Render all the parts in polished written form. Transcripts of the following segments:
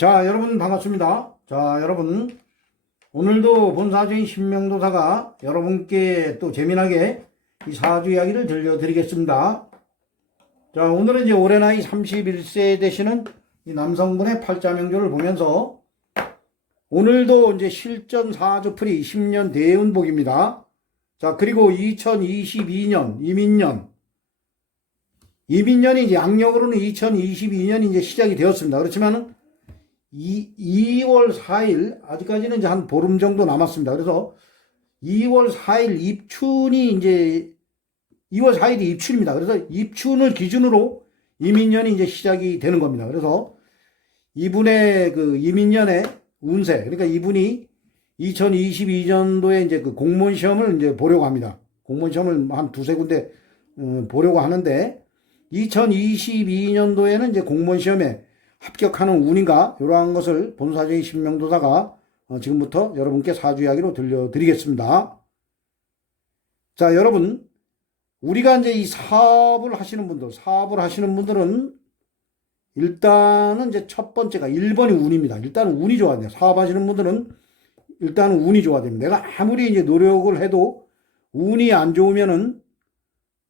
자, 여러분 반갑습니다. 자, 여러분 오늘도 본사주인 신명도사가 여러분께 또 재미나게 이 사주 이야기를 들려드리겠습니다. 자, 오늘은 이제 올해 나이 31세 되시는 이 남성분의 팔자명조를 보면서 오늘도 이제 실전 사주풀이 10년 대운복입니다. 자, 그리고 2022년 이민년이 이제 양력으로는 2022년이 이제 시작이 되었습니다. 그렇지만은 2월 4일, 아직까지는 이제 한 보름 정도 남았습니다. 그래서 2월 4일 입춘이 이제 2월 4일이 입춘입니다. 그래서 입춘을 기준으로 이민년이 이제 시작이 되는 겁니다. 그래서 이분의 그 이민년의 운세, 그러니까 이분이 2022년도에 이제 그 공무원 시험을 이제 보려고 합니다. 공무원 시험을 한 두세 군데 보려고 하는데 2022년도에는 이제 공무원 시험에 합격하는 운인가 이러한 것을 본사주의 신명도사가 지금부터 여러분께 사주 이야기로 들려드리겠습니다. 자, 여러분 우리가 이제 이 사업을 하시는 분들은 일단은 이제 첫 번째가 1번이 운입니다. 일단은 운이 좋아야 돼요. 사업하시는 분들은 일단은 운이 좋아야 됩니다. 내가 아무리 이제 노력을 해도 운이 안 좋으면은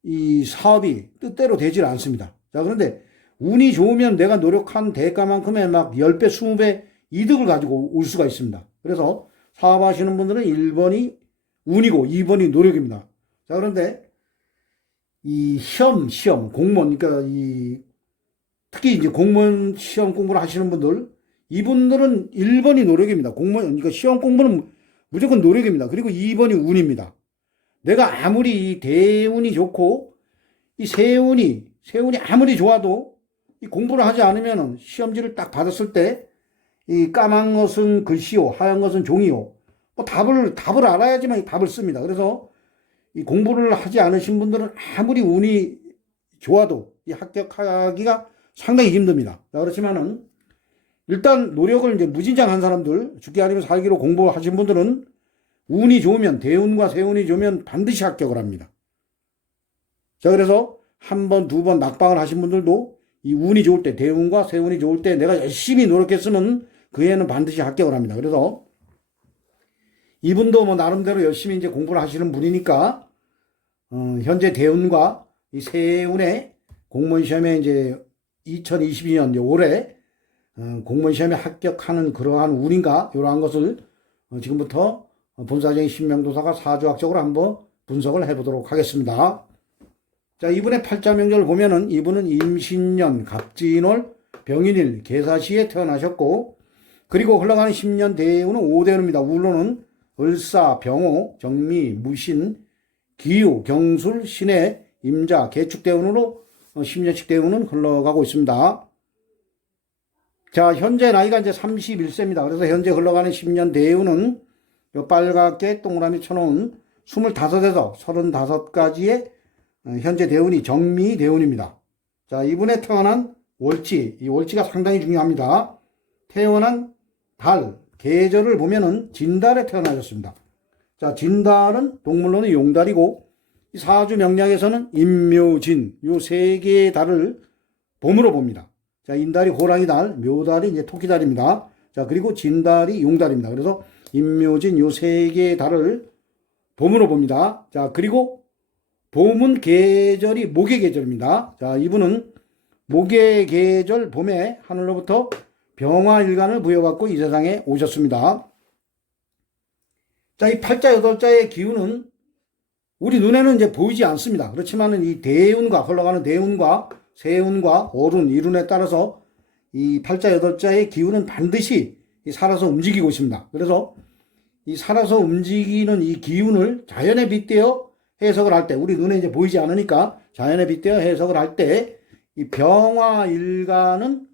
이 사업이 뜻대로 되질 않습니다. 자, 그런데 운이 좋으면 내가 노력한 대가만큼의 막 10배, 20배 이득을 가지고 올 수가 있습니다. 그래서 사업하시는 분들은 1번이 운이고 2번이 노력입니다. 자, 그런데 이 시험, 공무원, 그러니까 특히 이제 공무원 시험 공부를 하시는 분들, 이분들은 1번이 노력입니다. 공무원, 그러니까 시험 공부는 무조건 노력입니다. 그리고 2번이 운입니다. 내가 아무리 이 대운이 좋고, 이 세운이 아무리 좋아도 이 공부를 하지 않으면 시험지를 딱 받았을 때 이 까만 것은 글씨요, 하얀 것은 종이요. 뭐 답을 알아야지만 답을 씁니다. 그래서 이 공부를 하지 않으신 분들은 아무리 운이 좋아도 이 합격하기가 상당히 힘듭니다. 그렇지만은 일단 노력을 이제 무진장한 사람들, 죽기 아니면 살기로 공부하신 분들은 운이 좋으면, 대운과 세운이 좋으면 반드시 합격을 합니다. 자, 그래서 한 번, 두 번 낙방을 하신 분들도 이 운이 좋을 때, 대운과 세운이 좋을 때 내가 열심히 노력했으면 그 해는 반드시 합격을 합니다. 그래서 이분도 뭐 나름대로 열심히 이제 공부를 하시는 분이니까 현재 대운과 이 세운의 공무원 시험에 이제 2022년 이제 올해 공무원 시험에 합격하는 그러한 운인가 이러한 것을 지금부터 본사적인 신명도사가 사주학적으로 한번 분석을 해보도록 하겠습니다. 자, 이분의 팔자명절을 보면은 이분은 임신년, 갑진월, 병인일, 계사시에 태어나셨고, 그리고 흘러가는 10년 대운은 5대운입니다. 우로는 을사, 병호, 정미, 무신, 기유, 경술, 신해, 임자, 개축대운으로 10년씩 대운은 흘러가고 있습니다. 자, 현재 나이가 이제 31세입니다. 그래서 현재 흘러가는 10년 대운은 빨갛게 동그라미 쳐놓은 25에서 35가지의 현재 대운이 정미 대운입니다. 자, 이분의 태어난 월지, 이 월지가 상당히 중요합니다. 태어난 달, 계절을 보면은 진달에 태어나셨습니다. 자, 진달은 동물로는 용달이고, 이 사주 명리학에서는 임묘진, 요 세 개의 달을 봄으로 봅니다. 자, 인달이 호랑이 달, 묘달이 이제 토끼달입니다. 자, 그리고 진달이 용달입니다. 그래서 임묘진 요 세 개의 달을 봄으로 봅니다. 자, 그리고 봄은 계절이 목의 계절입니다. 자, 이분은 목의 계절 봄에 하늘로부터 병화일간을 부여받고 이 세상에 오셨습니다. 자, 이 팔자 여덟자의 기운은 우리 눈에는 이제 보이지 않습니다. 그렇지만은 이 대운과 흘러가는 대운과 세운과 어룬, 이룬에 따라서 이 팔자 여덟자의 기운은 반드시 살아서 움직이고 있습니다. 그래서 이 살아서 움직이는 이 기운을 자연에 빗대어 해석을 할 때, 우리 눈에 이제 보이지 않으니까 자연에 빗대어 해석을 할 때, 이 병화는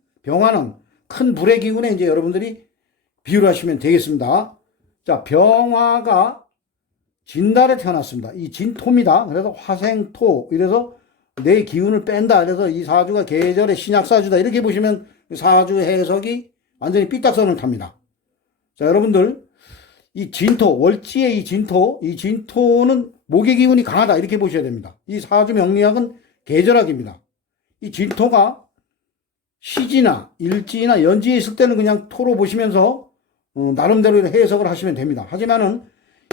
큰 불의 기운에 이제 여러분들이 비유를 하시면 되겠습니다. 자, 병화가 진달에 태어났습니다. 이 진토입니다. 그래서 화생토, 이래서 내 기운을 뺀다. 그래서 이 사주가 계절의 신약사주다. 이렇게 보시면 사주 해석이 완전히 삐딱선을 탑니다. 자, 여러분들, 이 진토, 월지의 이 진토는 목의 기운이 강하다. 이렇게 보셔야 됩니다. 이 사주 명리학은 계절학입니다. 이 진토가 시지나 일지나 연지에 있을 때는 그냥 토로 보시면서 나름대로 해석을 하시면 됩니다. 하지만은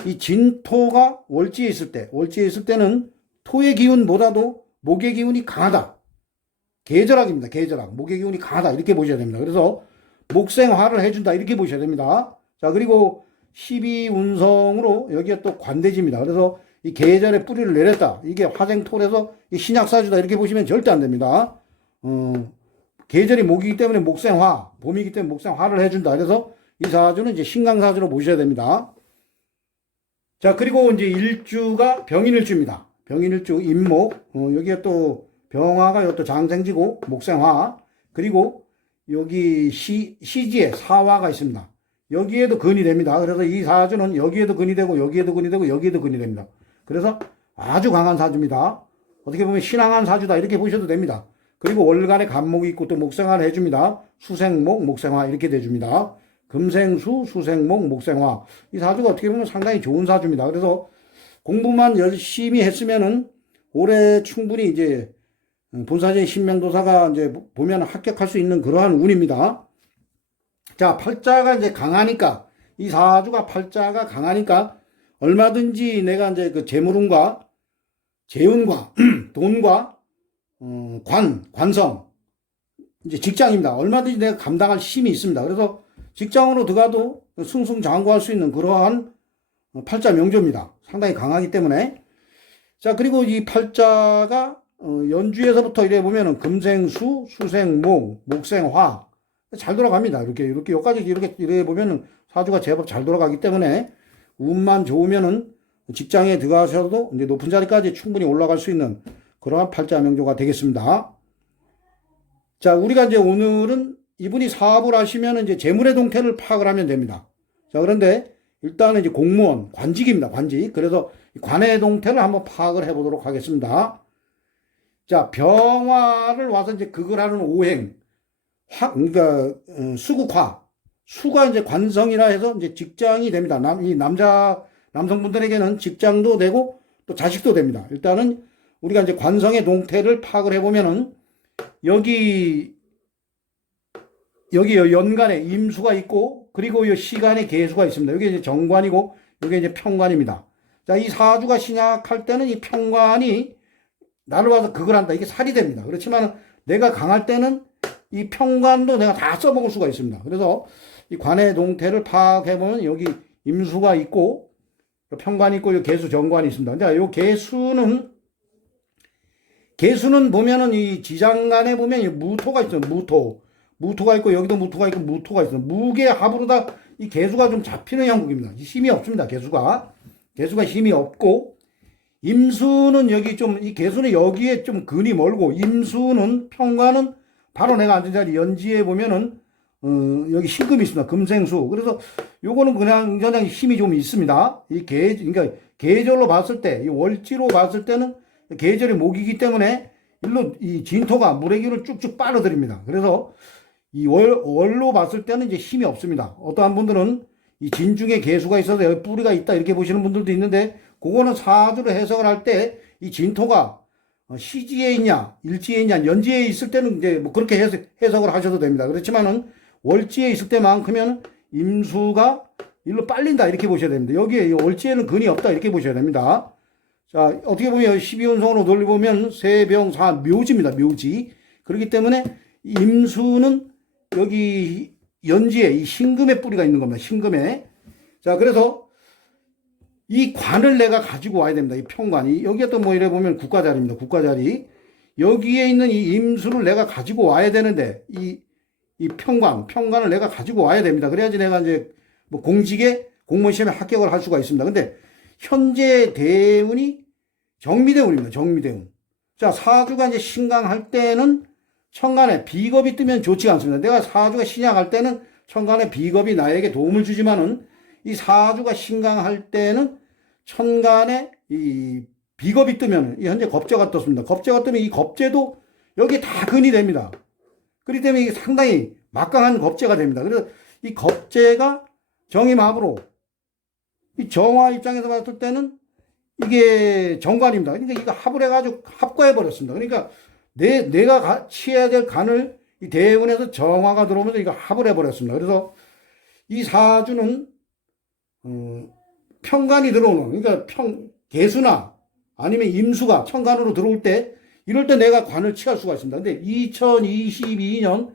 이 진토가 월지에 있을 때는 토의 기운보다도 목의 기운이 강하다. 계절학입니다. 계절학. 목의 기운이 강하다. 이렇게 보셔야 됩니다. 그래서 목생화를 해준다. 이렇게 보셔야 됩니다. 자, 그리고 12운성으로 여기에 또 관대지입니다. 그래서 이 계절의 뿌리를 내렸다. 이게 화생토에서 신약사주다. 이렇게 보시면 절대 안 됩니다. 계절이 목이기 때문에 목생화, 봄이기 때문에 목생화를 해준다. 그래서 이 사주는 이제 신강사주로 보셔야 됩니다. 자, 그리고 이제 일주가 병인일주입니다. 병인일주, 임목, 여기에 또 병화가 이것도 장생지고, 목생화, 그리고 여기 시지에 사화가 있습니다. 여기에도 근이 됩니다. 그래서 이 사주는 여기에도 근이 되고, 여기에도 근이 되고, 여기에도 근이 됩니다. 그래서 아주 강한 사주입니다. 어떻게 보면 신앙한 사주다. 이렇게 보셔도 됩니다. 그리고 월간에 간목이 있고 또 목생화를 해줍니다. 수생목, 목생화 이렇게 돼줍니다. 금생수, 수생목, 목생화. 이 사주가 어떻게 보면 상당히 좋은 사주입니다. 그래서 공부만 열심히 했으면은 올해 충분히 이제 본사제인 신명도사가 이제 보면 합격할 수 있는 그러한 운입니다. 자, 팔자가 이제 강하니까, 이 사주가 팔자가 강하니까 얼마든지 내가 이제 그 재물운과 재운과 돈과 관성, 이제 직장입니다. 얼마든지 내가 감당할 힘이 있습니다. 그래서 직장으로 들어가도 승승장구할 수 있는 그러한 팔자 명조입니다. 상당히 강하기 때문에. 자, 그리고 이 팔자가 연주에서부터 이래 보면은 금생수, 수생목, 목생화 잘 돌아갑니다. 이렇게 여기까지 이래 보면은 사주가 제법 잘 돌아가기 때문에 운만 좋으면은 직장에 들어가셔도 이제 높은 자리까지 충분히 올라갈 수 있는 그러한 팔자 명조가 되겠습니다. 자, 우리가 이제 오늘은 이분이 사업을 하시면 이제 재물의 동태를 파악을 하면 됩니다. 자, 그런데 일단은 이제 공무원, 관직입니다. 관직. 그래서 관의 동태를 한번 파악을 해보도록 하겠습니다. 자, 병화를 와서 이제 극을 하는 오행, 그러니까 수국화, 수가 이제 관성이라 해서 이제 직장이 됩니다. 남성분들에게는 직장도 되고 또 자식도 됩니다. 일단은 우리가 이제 관성의 동태를 파악을 해보면은 여기 연간에 임수가 있고 그리고 이 시간에 계수가 있습니다. 여기 이제 정관이고 여기 이제 평관입니다. 자, 이 사주가 신약할 때는 이 평관이 나를 와서 극을 한다. 이게 살이 됩니다. 그렇지만 내가 강할 때는 이 평관도 내가 다 써먹을 수가 있습니다. 그래서 이 관의 동태를 파악해보면 여기 임수가 있고 평관이 있고 계수 정관이 있습니다. 자, 요 계수는 보면은 이 지장간에 보면 이 무토가 있어요. 무토가 있고 여기도 무토가 있고 무토가 있어요. 무게 합으로다 이 계수가 좀 잡히는 형국입니다. 힘이 없습니다. 계수가 힘이 없고 임수는 여기 좀 이 계수는 여기에 좀 근이 멀고 임수는 평관은 바로 내가 앉은 자리 연지에 보면은 여기 신금이 있습니다. 금생수. 그래서 요거는 그냥 힘이 좀 있습니다. 그러니까 계절로 봤을 때, 이 월지로 봤을 때는 계절이 목이기 때문에 일로 이 진토가 물의 기운을 쭉쭉 빨아들입니다. 그래서 이 월로 봤을 때는 이제 힘이 없습니다. 어떠한 분들은 이 진중에 계수가 있어서 여기 뿌리가 있다 이렇게 보시는 분들도 있는데 그거는 사주로 해석을 할 때 이 진토가 시지에 있냐, 일지에 있냐, 연지에 있을 때는 이제 뭐 그렇게 해석을 하셔도 됩니다. 그렇지만은 월지에 있을 때만큼은 임수가 일로 빨린다 이렇게 보셔야 됩니다. 여기에 월지에는 근이 없다 이렇게 보셔야 됩니다. 자, 어떻게 보면 12운성으로 돌려보면 세병사 묘지입니다. 묘지. 그렇기 때문에 임수는 여기 연지에 이 신금의 뿌리가 있는 겁니다. 신금에. 자, 그래서 이 관을 내가 가지고 와야 됩니다. 이 평관이. 여기에 또 뭐 이래 보면 국가자리입니다. 국가자리. 여기에 있는 이 임수를 내가 가지고 와야 되는데 이 평관을 내가 가지고 와야 됩니다. 그래야지 내가 이제 뭐 공직에 공무원 시험에 합격을 할 수가 있습니다. 근데 현재 대운이 정미대운입니다. 정미대운. 자, 사주가 이제 신강할 때는 천간에 비겁이 뜨면 좋지가 않습니다. 내가 사주가 신약할 때는 천간에 비겁이 나에게 도움을 주지만은 이 사주가 신강할 때는 천간에 이 비겁이 뜨면 현재 겁재가 떴습니다. 겁재가 뜨면 이 겁재도 여기 다 근이 됩니다. 그렇기 때문에 이게 상당히 막강한 겁재가 됩니다. 그래서 이 겁재가 정임합으로 이 정화 입장에서 봤을 때는 이게 정관입니다. 그러니까 이거 합을 해가지고 합과해 버렸습니다. 그러니까 내가 취해야 될 간을 이 대운에서 정화가 들어오면서 이거 합을 해버렸습니다. 그래서 이 사주는 편관이 들어오는, 그러니까 개수나 아니면 임수가 천간으로 들어올 때, 이럴 때 내가 관을 취할 수가 있습니다. 근데 2022년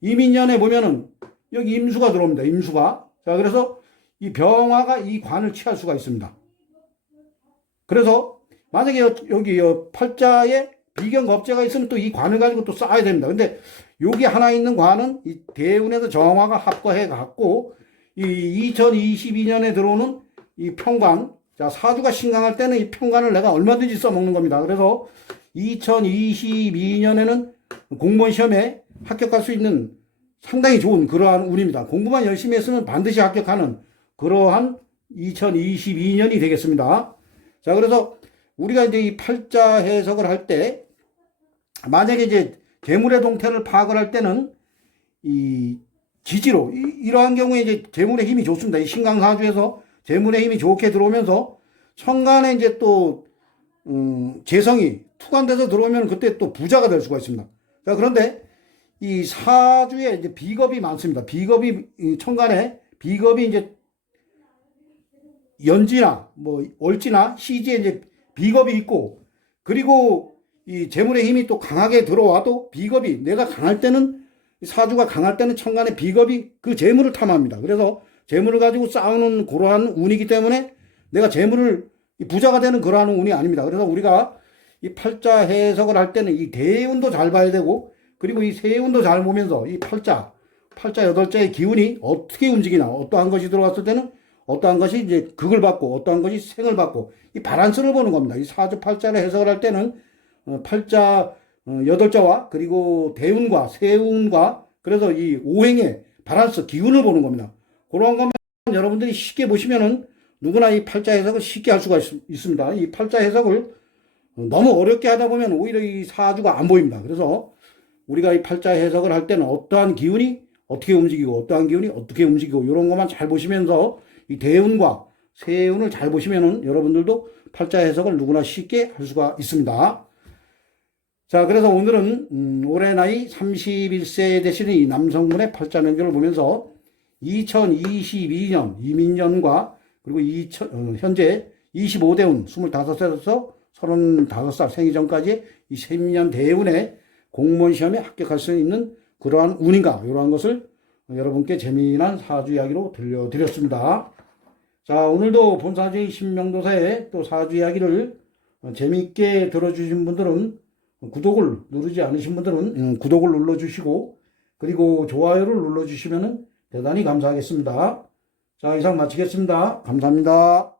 이민년에 보면은 여기 임수가 들어옵니다. 임수가. 자, 그래서 이 병화가 이 관을 취할 수가 있습니다. 그래서 만약에 여기 팔자에 비견겁재가 있으면 또 이 관을 가지고 또 쌓아야 됩니다. 근데 여기 하나 있는 관은 이 대운에서 정화가 합과해 갖고 이 2022년에 들어오는 이 편관, 자, 사주가 신강할 때는 이 편관을 내가 얼마든지 써먹는 겁니다. 그래서 2022년에는 공무원 시험에 합격할 수 있는 상당히 좋은 그러한 운입니다. 공부만 열심히 했으면 반드시 합격하는 그러한 2022년이 되겠습니다. 자, 그래서 우리가 이제 이 팔자 해석을 할 때, 만약에 이제 재물의 동태를 파악을 할 때는 이 지지로, 이러한 경우에 이제 재물의 힘이 좋습니다. 이 신강사주에서 재물의 힘이 좋게 들어오면서 천간에 이제 또, 재성이 투관돼서 들어오면 그때 또 부자가 될 수가 있습니다. 자, 그런데 이 사주에 이제 비겁이 많습니다. 비겁이, 천간에 비겁이 이제 연지나 뭐 월지나 시지에 이제 비겁이 있고, 그리고 이 재물의 힘이 또 강하게 들어와도 비겁이, 내가 강할 때는, 사주가 강할 때는 천간에 비겁이 그 재물을 탐합니다. 그래서 재물을 가지고 싸우는 그러한 운이기 때문에 내가 재물을 부자가 되는 그러한 운이 아닙니다. 그래서 우리가 이 팔자 해석을 할 때는 이 대운도 잘 봐야 되고, 그리고 이 세운도 잘 보면서 이 팔자 여덟자의 기운이 어떻게 움직이나, 어떠한 것이 들어왔을 때는 어떠한 것이 이제 극을 받고 어떠한 것이 생을 받고, 이 바란스를 보는 겁니다. 이 사주 팔자를 해석을 할 때는 팔자 여덟자와 그리고 대운과 세운과, 그래서 이 오행의 바란스 기운을 보는 겁니다. 그런 것만 여러분들이 쉽게 보시면은 누구나 이 팔자 해석을 쉽게 할 수가 있습니다. 이 팔자 해석을 너무 어렵게 하다 보면 오히려 이 사주가 안 보입니다. 그래서 우리가 이 팔자 해석을 할 때는 어떠한 기운이 어떻게 움직이고 어떠한 기운이 어떻게 움직이고 이런 것만 잘 보시면서 이 대운과 세운을 잘 보시면은 여러분들도 팔자 해석을 누구나 쉽게 할 수가 있습니다. 자, 그래서 오늘은 올해 나이 31세 되시는 이 남성분의 팔자 명결을 보면서 2022년 이민년과 그리고 현재 25대운 25세에서 35살 생기 전까지 이 10년 대운에 공무원 시험에 합격할 수 있는 그러한 운인가, 이러한 것을 여러분께 재미난 사주 이야기로 들려드렸습니다. 자, 오늘도 본사주의 신명도사의 또 사주 이야기를 재미있게 들어주신 분들은, 구독을 누르지 않으신 분들은 구독을 눌러주시고, 그리고 좋아요를 눌러주시면 대단히 감사하겠습니다. 자, 이상 마치겠습니다. 감사합니다.